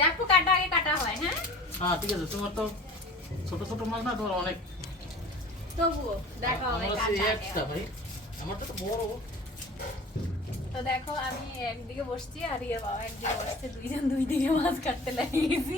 দেখো কাটা আগে কাটা হয়। হ্যাঁ হ্যাঁ ঠিক আছে, তোমার তো ছোট ছোট মাছ না, তোমার অনেক। তবুও দেখো আমি কাটা একটা ভাই, আমারটা তো বড়। তো দেখো আমি একদিকে বসছি আর ইয়ে বাবা একদিকে বসছে, দুইজন দুই দিকে মাছ কাটতে লাগিয়েছি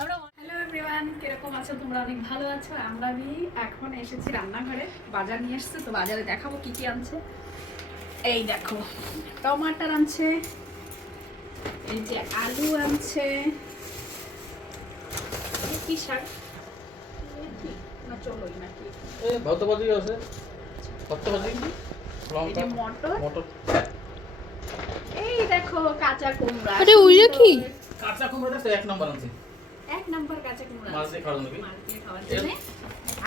আমরা। হ্যালো এভরিওয়ান, কিরকম আছো তোমরা? অনেক ভালো আছো। আমরা এখন এসেছি রান্নাঘরে, বাজার নিয়ে এসেছে, তো বাজারে দেখাবো কি কি আনছে। এই দেখো টমাটার আনছে, এই যে আলু আনছে, কি শাক না চলোই নাকি, এই ভাতবাজি আছে, ভাতবাজি, এই যে মটর, মটর। এই দেখো কাঁচা কুমড়া। আরে ওইটা কি? কাঁচা কুমড়া আছে, এক নাম্বার আছে, এক নাম্বার কাঁচা কুমড়া মাছ দিয়ে খাওয়ার নাকি? মাছ দিয়ে খাওয়ার জন্য।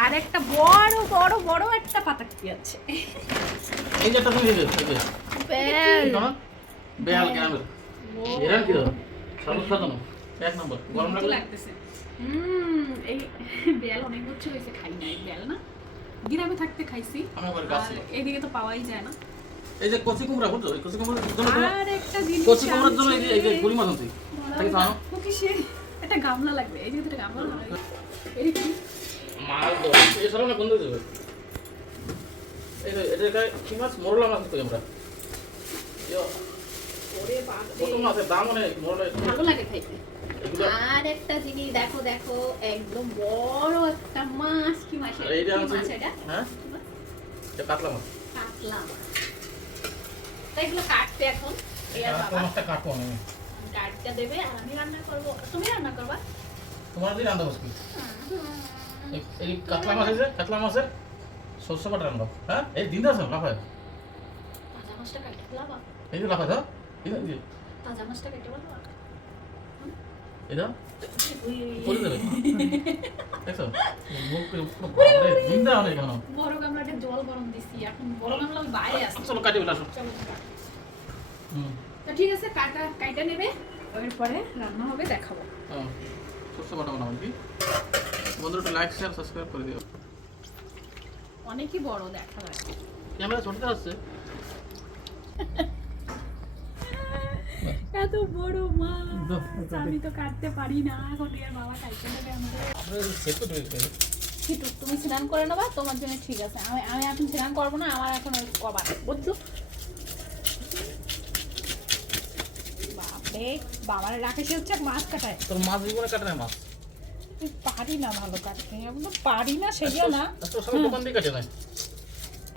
আর একটা বড় বড় বড় একটা পাতাকপি আছে। এই যে একটা তুমি এই যে বেল। বেল গ্রামের এরান কি দাও সবুজ সাজানো, এক নাম্বার। গরম লাগতেছে। এই বেল অনেক বছর হয়েছে খাই না, এই বেল না গ্রামে থাকতে খাইছি, আমি একবার গাছে। এইদিকে তো পাওয়াই যায় না। এই যে কচি কুমড়া বুঝছো, এই কচি কুমড়ার জন্য আর একটা জিনিস কচি কুমড়ার জন্য এই যে গুড়ি মাছ আনছি, তাই তো আনো। কিসে একটা গামলা লাগবে, এই যে একটা গামলা লাগবে। এই কি মাছ দাও, এই সরনে বন্ধ দেবে। এই যে এটা কি মাছ? মোরলা মাছ কই আমরা। ওরে বাপ রে, কত মাছের দাম অনেক, মোরলা ভালো লাগে খাইতে। এগুলো। আর একটা জিনিস দেখো দেখো, একদম বড় একটা মাছ। কি মাছ এটা? এইটা কি আনছি। মাছ এটা? হ্যাঁ এটা কাতলা মাছ। কাতলা মাছ। তাই এগুলো কাটতে এখন এই আর কাতলা বাবা মাছটা কাটবো আমি। কাটটা দেবে আর আমি রান্না করব। তুমি রান্না করবা? তোমার দিন রান্না বসবি। এই কাতলা মাছ আছে, কাতলা মাছের সরষে বাটা রান্না। হ্যাঁ এই দিন আছে লাফায়, তাজা মাছটা কাটতে লাবা, এই যে লাফায় দাও, এই যে তাজা মাছটা কেটে লাবা। এটা ওই করে দেবে। দেখছো মুখ করে দিনটা অনেক কেন। বড় গামলাতে জল গরম দিছি, এখন বড় গামলা বাইরে আছে। চলো কাটি বলে আসো। চলো হুম তো ঠিক আছে, কাটা নেবে, এরপরে রান্না হবে, দেখাবো। সরষে বাটা বানাবো কি? বন্ধুরা একটু লাইক শেয়ার সাবস্ক্রাইব করে দিও। অনেকই বড় দেখা যায়, ক্যামেরা ছোটতে আসছে। এত বড় মাছ আমি তো কাটতে পারি না, এখন এর বাবা কাটতে দেবে আমাদের। সেট করে দিও। কিন্তু তুমি স্নান করে নেবা, তোমার জন্য ঠিক আছে। আমি এখন স্নান করবো না, আমার এখন ওই কবার বুঝছো। বাপরে বাবার রাকেশ হচ্ছে মাছ কাটায়, তোর মাছ জীবনে কাটে না মাছ। তুই পারি না ভালো কাটতে, আমি তো পারি না, সেটাও না। তোর সব দোকান দিয়ে কাটে না।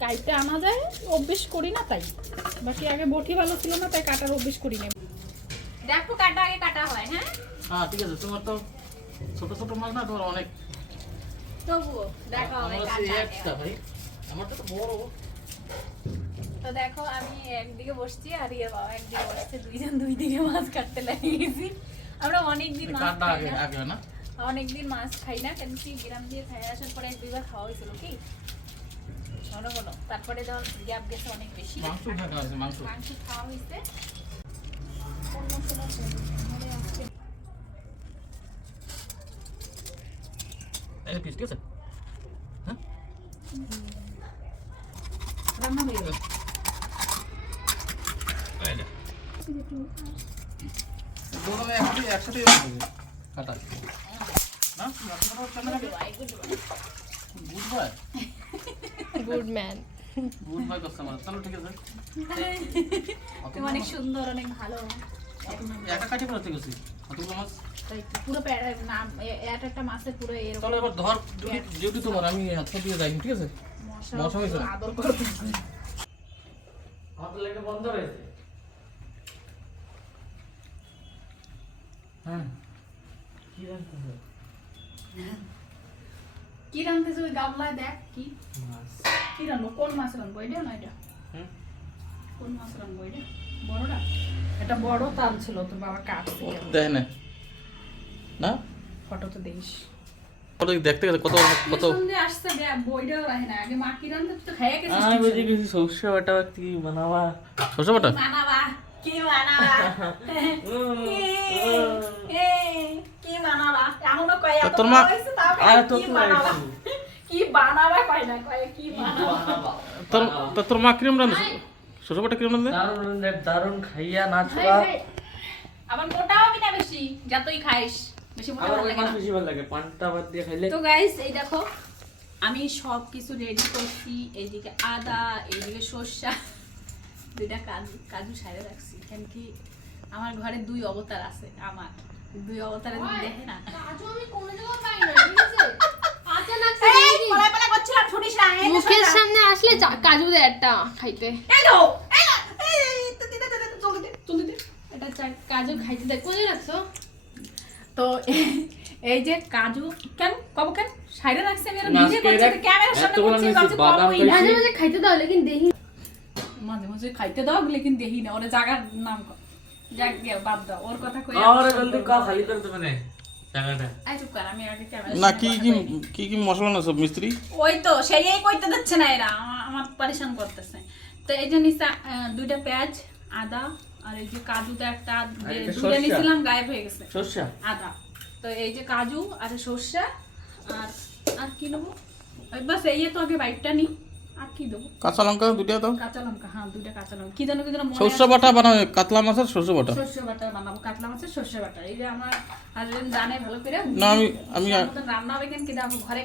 কাইতে আনা যায়, অভ্যেস করি না তাই। বাকি আগে বটি ভালো ছিল না, তাই কাটার অভ্যেস করি না। দেখো কাটা আগে কাটা হয়। হ্যাঁ হ্যাঁ ঠিক আছে, তোমার তো ছোট ছোট মাছ না, তোমার অনেক। তবুও দেখো আমি আমার কাটা একটা ভাই, আমারটা তো বড়। তো দেখো আমি একদিকে বসছি আর ইয়ে বাবা একদিকে বসছে, দুইজন দুই দিকে মাছ কাটতে লাগিয়েছি। আমরা অনেকদিন মাছ কাটা খাই আগে না, আগে না। অনেকদিন মাছ খাই না, কেন কি গ্রাম দিয়ে খাই আসার পরে এক দুইবার খাওয়া হয়েছিল কি শোনো বলো, তারপরে যখন গ্যাপ গেছে অনেক বেশি, মাংস খাওয়া আছে, মাংস। মাংস খাওয়া হয়েছে। অন্য সময় মনে আসছে এই পিস ঠিক আছে। হ্যাঁ রান্না হয়ে গেল। এই যা দুটো একসাথে কাটা না, good bye. Good man. Good bye customer. চলো ঠিক আছে। তুমি অনেক সুন্দর, অনেক ভালো। একা কাটি করে ঠিক আছে। কতগুলো মাছ? তাই তো, পুরো নাম একটা মাছের পুরো এরকম। চলো এবার ধর, ডিউটি তোমার, আমি হাত দিয়ে যাই ঠিক আছে। মশা হয়েছে, আদর করতেছে। হাত লেগে বন্ধ রয়েছে। হ্যাঁ কি রাখতেছে? কি রান্তেছে ওই গামলায়? দেখ কি মাছ। কি রান্নবো, কোন মাছ রান্নবো? এটা না এটা হুম কোন মাছ রান্নবো? এটা বড়টা, এটা বড় টান ছিল, তোর বাবা কাটছে। দেখ না না ফটো তো দেখিস, কত দেখতে গেলে কত কত সন্ধে আসছে, বইটাও রাখে না। আগে মা কি রান্তে তো খেয়ে গেছিস। আমি বুঝি কিছু সরষে বাটা কি বানাবা। সরষে বাটা বানাবা কি বানাবা? কি বানাবা এখনো কয়, এত তোর মা হইছে তাও আর তো কি বানাবা, কি বানাবা কয় না, কয় কি বানাবা। তোর মা কিরম রান্ধে? সরষে বাটা কিরম রান্ধে? দারুণ দারুণ খাইয়া নাচবা। আবার মোটাও আমি না বেশি, যতই খাইস বেশি মোটা আমার ভালো ওই লাগে মাছ না। বেশি ভালো লাগে, পান্তা ভাত দিয়ে খাইলে। তো গাইস এই দেখো আমি সব কিছু রেডি করছি, এইদিকে আদা, এইদিকে সরষা, দুইটা কাজু সাইডে রাখছি। কেন কি আমার ঘরে 2 অবতার আছে, আমার 2 অবতারে যদি দেখে না কাজু আমি কোনো জায়গায় পাই না, ঠিক আছে? আচ্ছা না, এই পলাই পলাই করছিলাম, শুনিস না? এই যে মুখের সরষা। সামনে আসলে কাজু দে একটা খাইতে। এই দাও, এই না, এই তো দিতে চল দিতে। এটা কাজু খাইতে দে। কোথায় রাখছো? তো এই যে কাজু কেন কব কেন সাইডে রাখছি আমি, আর না, ভিডিও করছি, আজকে ক্যামেরার সামনে এতগুলো করছি, নিয়েছি, ভাবছি বাদাম কবই না। মাঝে মাঝে খাইতে দাও, লেকিন দেখি মাঝে মাঝে খাইতে দাও, লেকিন দেখি না। ওরে জায়গার নাম কর, যাক গিয়া বাদ দাও, ওর কথা কই। और जल्दी का खाली कर दो मैंने জায়গাটা। আই চুপ কর, আমি আগে ক্যামেরা না কি কি কি কি মশলা না সব মিস্ত্রি? ওই তো সেই কইতে দিচ্ছে না এরা, আমার পরেশান করতেছে। তো এই যে নিচে 2টা পেঁয়াজ, আদা, আর এই যে কাজুটা একটা এটা দুধে সরষা। নিছিলাম গায়েব হয়ে গেছে, সরষা আদা। তো এই যে কাজু আর সরষা, আর আর কি নেবো, ওই বাস এই তো আগে বাইকটা নি। আর কি দেবো? কাঁচা লঙ্কা দুইটা দাও। কাঁচা লঙ্কা, হ্যাঁ 2টা কাঁচা লঙ্কা। কি জানো মনে সরষে বাটা বানাবে, কাতলা মাছের সরষে বাটা। সরষে বাটা বানাবো, কাতলা মাছের সরষে বাটা। এই যে আমার হাজবেন্ড জানে ভালো করে। না, আমি রান্না হবে কেন কি দেখো, ঘরে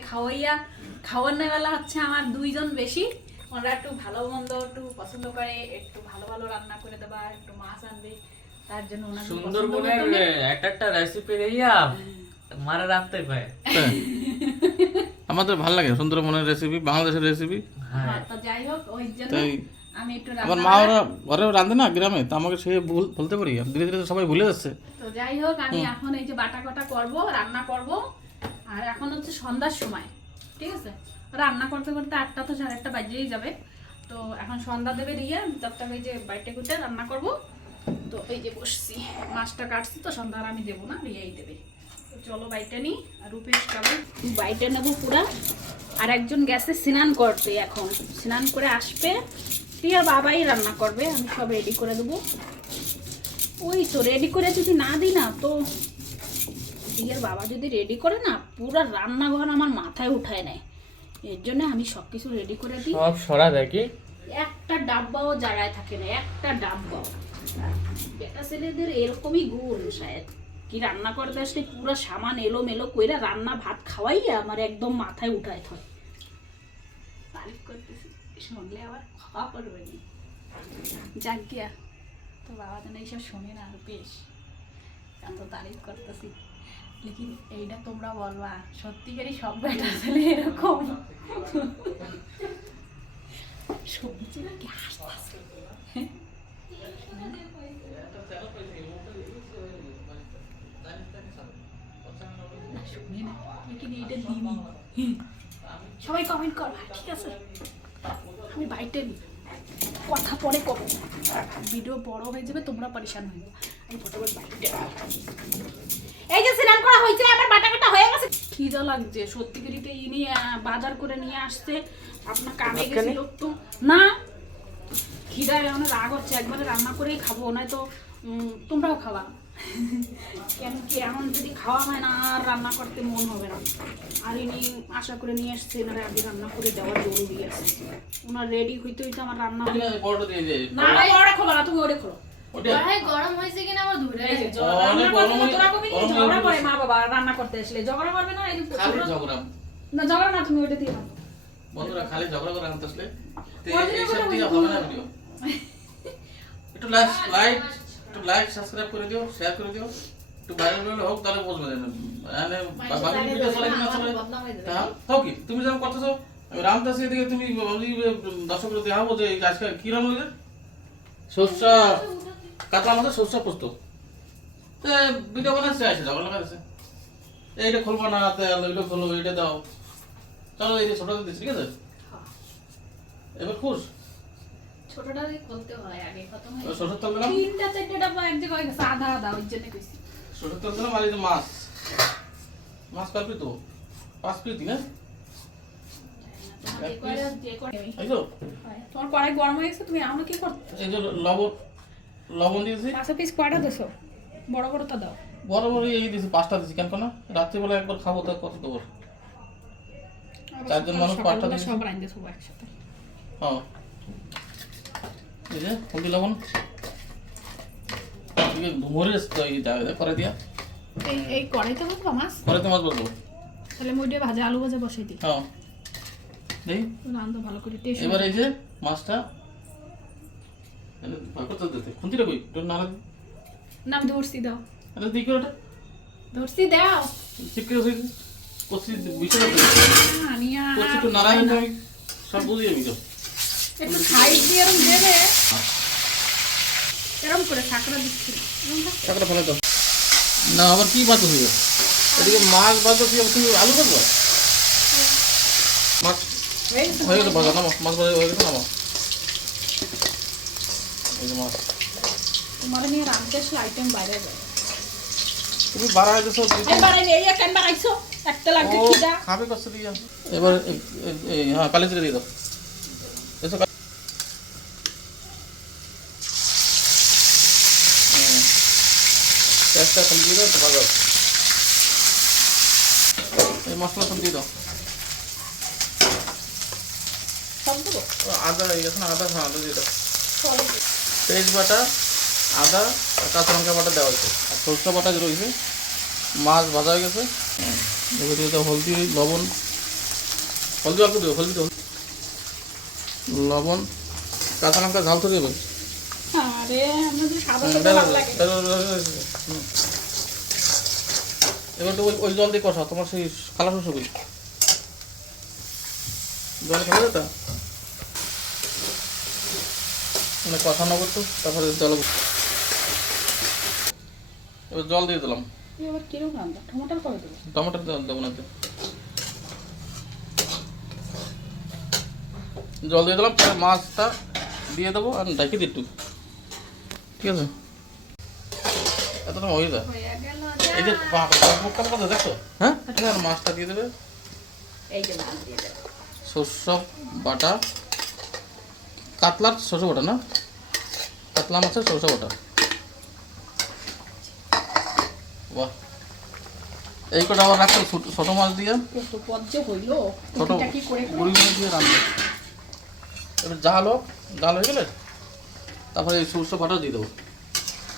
খাওয়ানোর বেলা হচ্ছে আমার 2 জন বেশি। ওরা একটু ভালো মন্দ একটু পছন্দ করে, একটু ভালো ভালো রান্না করে দেবা, একটু মাছ আনবে, তার জন্য ওনাদের পছন্দ সুন্দরবনের মতো নেই। একটা রেসিপি দেইয়া মারা রাখতে পায়। হ্যাঁ। আমাদের ভালো লাগে সুন্দরবনের রেসিপি, বাংলাদেশের রেসিপি। হ্যাঁ, তো যাই হোক ওই জন্য তাই আমি একটু আমার রান্না মা ওরা ঘরেও রাঁধে না গ্রামে, তো আমাকে সে বলতে পারি, ধীরে ধীরে সবাই ভুলে যাচ্ছে। তো যাই হোক আমি এখন এই যে বাটা কটা করবো, রান্না করব। আর এখন হচ্ছে সন্ধ্যার সময়, ঠিক আছে? রান্না করতে করতে 8টা তো 8:30 বাজেই যাবে। তো এখন সন্ধ্যা দেবে রিয়া, ততটাকে এই যে বাইটে কুটে রান্না করব। তো এই যে বসছি, মাছটা কাটছি, তো সন্ধ্যা আর আমি দেবো না, রিয়াই দেবে। তো চলো বাইটে নিই, আর রূপেশ খাবো, বাইটে নেবো পুরা। আর একজন গেছে স্নান করতে, এখন স্নান করে আসবে, রিয়া বাবাই রান্না করবে, আমি সব রেডি করে দেবো। ওই তো রেডি করে যদি না দিই না, তো রিয়ার বাবা যদি রেডি করে না, পুরো রান্নাঘর আমার মাথায় উঠায় নেয়। এর জন্য আমি সব কিছু রেডি করে দিই, সব সরা দেখি। একটা ডাব্বাও জায়গায় থাকে না, একটা ডাব্বাও। বেটা ছেলেদের এরকমই গুণ শায়দ, কি রান্না করতে আসলে পুরো সামান এলোমেলো কইরা রান্না ভাত খাওয়াইয়া আমার একদম মাথায় উঠায় থয়। তারিফ করতেছি, শুনলে আবার খাওয়া পড়বে নি। যাক গিয়া, তো বাবা যেন এইসব শোনে না, আর বেশ আমি তো তারিফ করতেছি। লেকিন এইটা তোমরা বলবা সত্যিকারই সব বেটা ছেলে এরকম? সবজি কি হাসতাছে? না শুনি না, লেকিন এইটা দিবি। সবাই কমেন্ট করবা, ঠিক আছে? আমি বাইটে কথা পরে করবো, ভিডিও বড় হয়ে যাবে, তোমরা পরেশান হয়ে যাবে। আমি ফটোফট বাইটে, এই যে স্নান করা হয়েছে, আমার বাটা কাটা হয়ে গেছে। খিদা লাগছে সত্যিকারিতে, ইনি বাজার করে নিয়ে আসছে, আপনার কামে গেছিল একটু না। খিদা এখন রাগ হচ্ছে, একবারে রান্না করেই খাবো, নয়তো তোমরাও খাওয়া। কেন কি এমন যদি খাওয়া হয় না, আর রান্না করতে মন হবে না। আর ইনি আশা করে নিয়ে আসছে, এনারা আগে রান্না করে দেওয়া জরুরি আছে। ওনার রেডি হইতে হইতে আমার রান্না না, ওটা খোলো না, তুমি ওটা খোলো। গরম হয়েছে কিনা আমার ধরে এই যে রান্না করতে তো তোরা কবি নিয়ে ঝগড়া করে মা বাবা, রান্না করতে আসলে ঝগড়া করবে না? এই যে না ঝগড়া না, তুমি ওটা দিয়ে দাও। বন্ধুরা খালি ঝগড়া করে আনতে আসলে Original এইসব করে দিয়ে বলছি। হবে না ভিডিও। একটু লাইক সাবস্ক্রাইব করে দিও, শেয়ার করে দিও, একটু ভাইরাল হলে হোক, তাহলে বুঝবে না মানে বাকি ভিডিও চলে না চলে। তা হোক কি তুমি যেমন করতেছো, আমি রামদাসি এদিকে তুমি দর্শকদের দেখাবো যে আজকে কি রাম হইলে সরষা কাতলা মাছের সরষা পোস্ত। ভিডিও বানাচ্ছে আছে, ঝগড়া লাগাচ্ছে, এইটা খুলবো না, ওইটা খোলো, এইটা দাও, চলো এই যে ছোটটা দিচ্ছি, ঠিক আছে? এবার খুশ ছোটটাই করতে হয়, আগে খতম হয়। সরষের তেল দিলাম, 3টা 4টা ডাব্বা এক জায়গায় গেছে, আধা আধা, ওই জন্য কইছি। সরষের তেল দিলাম, আর এই যে মাছ কয় পিস দেবো? 5 পিস দিই, হ্যাঁ? এই তো তোমার কড়াই গরম হয়ে গেছে, তুমি আমরা কি করতে? এই যে লবণ দিয়েছি, 5 পিস কয়টা দেছো? বড় বড়টা দাও। বড় বড় এই দিয়েছি, 5টা দিয়েছি। কেন না রাত্রিবেলা একবার খাবো, তা কত দেবো? 4 জন মানুষ 5টা দিয়েছি। সব রাইন্দে সব একসাথে। হ্যাঁ, এই যে হলদি লবণ মরিচ তো এই করে দিয়া এই কড়াইতে বলবো মাছ? কড়াইতে মাছ বলবো। তাহলে মুই দিয়ে ভাজা আলু ভাজা বসাই দিই। হ্যাঁ দেখি রান্না ভালো করে টেস্ট। এবার এই যে মাছটা কত দিতে খুন্তিটা কই তোর নালা নাম ধরছি দাও। আরে দিই করে ওটা ধরছি দাও। চিপকে হই কচি বিছানা আনিয়া কচি তো নারায়ণ আমি সব বুঝি যাবি তো একটু খাই দিয়ে এরকম দেবে। এরকম করে সাকরা দিচ্ছি। টাকাটা ফেলে দাও না আবার কি বাদ হইবে এদিকে মাছ বাদ দিয়ে তুমি আলু কাটবো মাছ হয়ে গেছে ভাজা নামো মাছ ভাজা হয়ে গেছে নামো এই যে মাছ তোমার নিয়ে রাঁধতে আসলে আইটেম বাইরে যায়। তুমি বাড়াই দিছো এই বাড়াই নেই এই কেন বাড়াইছো? একটা লাগবে খিদা। খাবে কষ্ট দিয়া এবার হ্যাঁ কালি জিরে দিয়ে দাও এসো পেঁয়াজটা সব দিয়ে দাও তো ভাজা এই মশলা সব দিয়ে দাও সব দেবো? আদা এখন আদা হ্যাঁ আদা দিয়ে দাও পেঁয়াজ বাটা আদা আর কাঁচা লঙ্কা বাটা দেওয়া হয়েছে আর সরষে বাটা যে রয়েছে মাছ ভাজা হয়ে গেছে এবার দিয়ে দাও হলদি লবণ হলদি অল্প দেবো হলদি লবণ কাঁচা লঙ্কা ঝাল তো দেবে আরে আমরা যে সাদা সাদা ভালো লাগে। এবার তো ওই জল দিয়ে কষা তোমার সেই কালা সরষে কই জল খাবে তা মানে কষানো করতো তারপরে জল এবার জল দিয়ে দিলাম এবার কিরকম রান্না? টমেটো কবে দেবো? টমেটো দেবো না জল দিয়ে দিলাম পরে মাছটা দিয়ে দেবো আর ঢাকি দিই একটু ঠিক আছে এতটা হয়ে যায় এই যে মুখটা কথা দেখো হ্যাঁ আর মাছটা দিয়ে দেবে এই যে মাছ দিয়ে দেবো সরষে বাটা কাতলার সরষে বাটা না কাতলা মাছের সরষে বাটা বাহ এই কটা আবার রাখছো ছোট মাছ দিয়ে কত পদ্য হইলো ছোট কি করে বুড়ি মাছ দিয়ে রান্না এবার জাল হয়ে গেলে তারপরে এই সরষে বাটা দিয়ে দেবো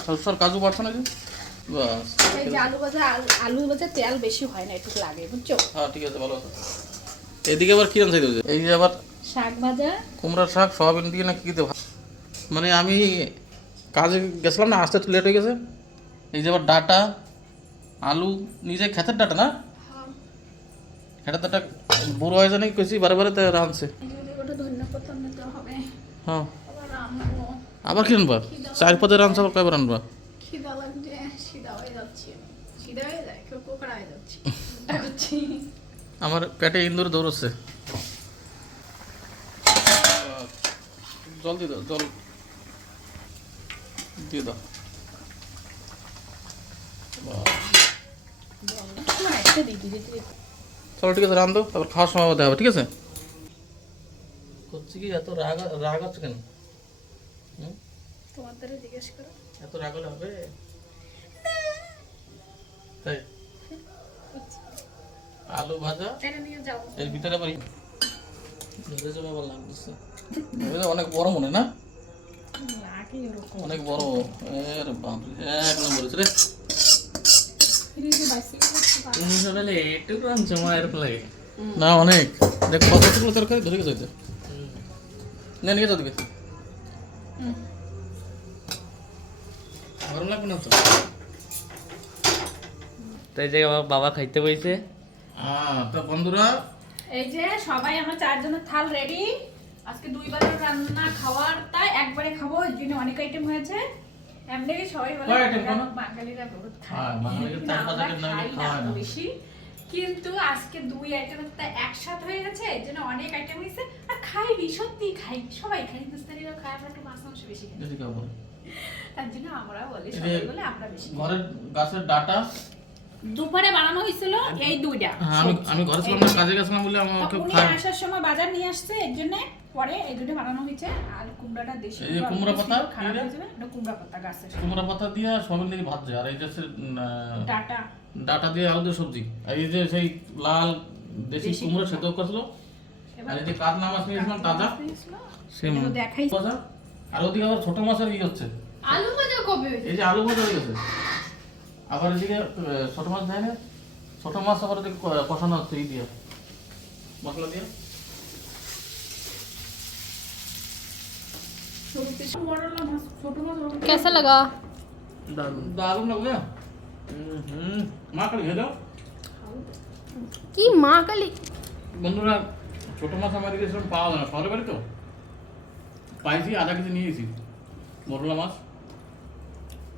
সরষের কাজু বাড়ছে না যে বাস এই যে আলু ভাজা তেল বেশি হয় না একটু লাগে বুঝছো? হ্যাঁ ঠিক আছে ভালো আছে এদিকে আবার কি রান্না দেবো এই যে আবার শাক ভাজা কুমড়ার শাক সয়াবিন দিয়ে না কি দেবো মানে আমি কাজে গেছিলাম না আসতে একটু লেট হয়ে গেছে এই যে আবার ডাটা আলু নিজে ক্ষেতের ডাটা না ক্ষেতের ডাটা বুড়ো হয়ে জানি কেছি বারে বারে তাই রাঁধছে ওটা ধন্যবাদ নিতে হবে। হ্যাঁ আবার রান্নাবো। আবার কি রান্নবা 4 পদে রাঁধছে আবার কয়বার রান্নবা খিদা লাগছে সিদা হয়ে যাচ্ছে সিদা হয়ে যায় কেউ কোকড়া হয়ে যাচ্ছে আমার পেটে ইন্দুর দৌড়চ্ছে জল দিয়ে দাও জল দিয়ে দাও চলো ঠিক আছে রান্ধো তারপর খাওয়ার সময় দেখা হবে ঠিক আছে করছি কি এত রাগ আছে কেন তোমার দ্বারা জিজ্ঞেস করো এত রাগ হলে হবে তাই আলু ভাজা এটা নিয়ে যাও এর ভিতরে আবার আবার লাগতেছে অনেক বড় মনে না লাগে এরকম অনেক বড় এর বাপরে এক নম্বর রে একটু রাঁধছো মায়ের ফলে না অনেক দেখ কতগুলো তরকারি ধরে গেছে না নিয়ে যাও দিকে গরম লাগবে না তো তাই যে আমার বাবা খাইতে বইছে তো বন্ধুরা এই যে সবাই আমার 4 জনের থাল রেডি আজকে 2 বারের রান্না খাওয়ার তাই একবারে খাবো এর জন্য অনেক আইটেম হয়েছে এমনি সবাই বলে বাঙালিরা বহুত খায় বাঙালিরা 4-5 আইটেম না খায় না বেশি কিন্তু আজকে 2 আইটেম তো একসাথে হয়ে গেছে এর জন্য অনেক আইটেম হয়েছে আর খাইবি সত্যি খাই সবাই খাই হিন্দুস্তানিরা খায় আমরা একটু মাছ মাংস বেশি খাই এদিকে আবার তার জন্য আমরা বলি সবাই বলে আমরা বেশি ঘরের গাছের ডাটা দুপুরে বানানো হয়েছিল এই দুইটা আমি ঘরে ছিলাম না কাজে গেছিলাম বলে আমাকে খাই আসার সময় বাজার নিয়ে আসছে এর জন্য পরে এই দুটো বানানো হয়েছে আর কুমড়াটা দেশি এই যে কুমড়া পাতা খারাপ হয়ে যাবে এটা কুমড়া পাতা গাছের কুমড়া পাতা দিয়ে সয়াবিন দিয়ে ভাজছে আর এই যে ডাটা ডাটা দিয়ে আলু দিয়ে সবজি আর এই যে সেই লাল দেশি কুমড়া সেদ্ধ করছিল আর এই যে কাতলা মাছ নিয়েছিলাম তাজা সেম দেখাই ভাজা আর ওদিকে আবার ছোট মাছের কি হচ্ছে আলু ভাজা কবে হয়েছে? এই যে আলু ভাজা হয়ে গেছে আবার এদিকে ছোট মাছ দেয় না, ছোট মাছ আবার এদিকে কষানো হচ্ছে এই দিয়ে মশলা দিয়ে। कैसा लगा? দারুণ। দারুণ লাগবে। মা কালি খেয়ে দাও। কি মা কালী? বন্ধুরা ছোট মাছ আমাদের সেরকম পাওয়া যায় না, শহরে বাড়ি তো পাইছি, আধা কেজি নিয়ে গেছি মরলা মাছ।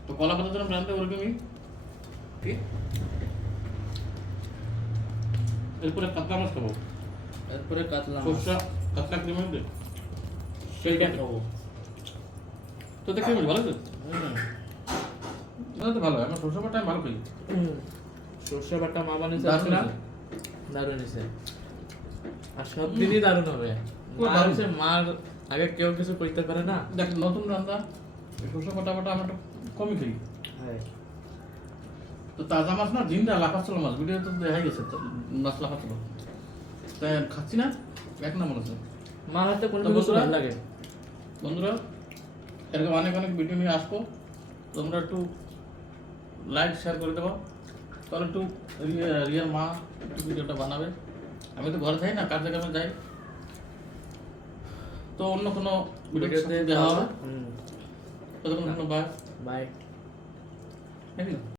তো কলা পাতা যেরকম জানতে ওরকমই ঠিক। এরপরে কাতলা মাছ খাবো, এরপরে কাতলা মাছ। সরষা কাতলা ক্রিমের দে সেইটা খাবো। তো দেখে ভালো তো হুম। তো ভালো, আমার সরষা বাটা আমি ভালো খাই। সর্ষে বাটা মা বানিয়েছে দারুণ আজকে না? হয়েছে। দারুণ হয়েছে। আর সব দিনই দারুণ হবে। খুব মা দারুণ। হচ্ছে, মার আগে কেউ কিছু করতে পারে না। দেখ নতুন রান্না, সরষা বাটা বাটা আমরা একটু কমই খাই। হ্যাঁ। তো তাজা মাছ না, জিন্দা লাফাচ্ছিল মাছ, ভিডিও তো দেখা গেছে তো মাছ লাফাচ্ছিল, তাই খাচ্ছি না, এক নম্বর আছে। মার হাতে কোনো তো কিছু বন্ধুরা- ভালো লাগে। বন্ধুরা এরকম অনেক অনেক ভিডিও নিয়ে আসবো, তোমরা একটু লাইক শেয়ার করে দেবো, তাহলে একটু রিয়ার মা একটু ভিডিওটা বানাবে। আমি তো ঘরে থাকি না, কার জায়গায় আমি যাই, তো অন্য কোনো ভিডিওতে ভিডিওতে দেখা হবে। হুম। ততক্ষণ বাই, বাই। নাকি?